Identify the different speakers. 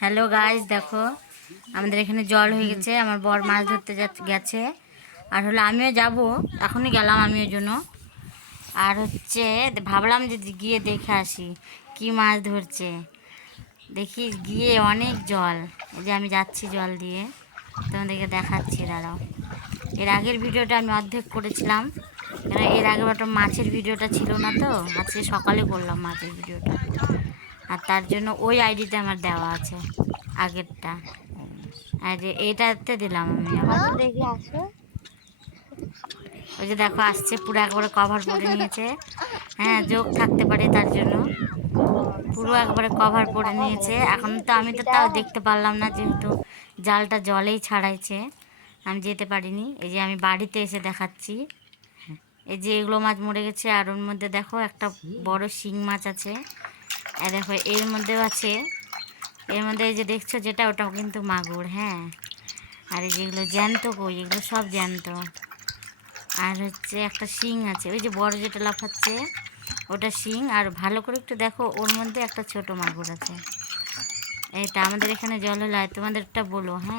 Speaker 1: Hello guys দেখো। আমাদের এখানে জল হয়ে গেছে, আমার বর মাছ ধরতে গেছে। আর হলো আমিও যাব, এখনই গেলাম আমি ওই জন্য। আর হচ্ছে, ভাবলাম যে গিয়ে দেখে আসি, কি মাছ ধরছে। দেখি গিয়ে অনেক জল, এই যে আমি যাচ্ছি জল দিয়ে। তোমাদেরকে দেখাচ্ছি, দাঁড়াও। এর আগের ভিডিওটা আমি অর্ধেক করেছিলাম এর আগের একটা মাছের ভিডিওটা ছিল না তো, আজকে সকালে করলাম মাছের ভিডিওটা। আর তার জন্য ওই আইডিটা আমার দেওয়া আছে আগেরটা। আর যে এইটাতে দিলাম আমি আবার।
Speaker 2: দেখি আসো।
Speaker 1: ওই যে দেখো আসছে পুরো একবারে কভার করে নিয়েছে। হ্যাঁ যোগ থাকতে পারে তার জন্য। পুরো একবারে কভার করে নিয়েছে। এখন তো আমি তো তাও দেখতে পারলাম না যেহেতু জালটা জলেই ছাড়াইছে। আমি যেতে পারিনি। এই যে আমি বাড়িতে এসে দেখাচ্ছি। এই যে এগুলো মাছ মরে গেছে আর ওর মধ্যে দেখো একটা বড় শিং মাছ আছে। আর দেখো, এর মধ্যেও আছে। এর মধ্যে যে দেখছ যেটা, ওটাও কিন্তু মাগুর হ্যাঁ? আর এই যেগুলো জ্যান্ত কই? এগুলো সব জ্যান্ত। আর হচ্ছে একটা শিং আছে। ওই যে বড় যেটা লাফাচ্ছে, ওটা শিং। আর ভালো করে একটু দেখো, ওর মধ্যে একটা ছোট মাগুর আছে। এটা আমাদের এখানে জল হলে তোমাদেরটা বলো হ্যাঁ?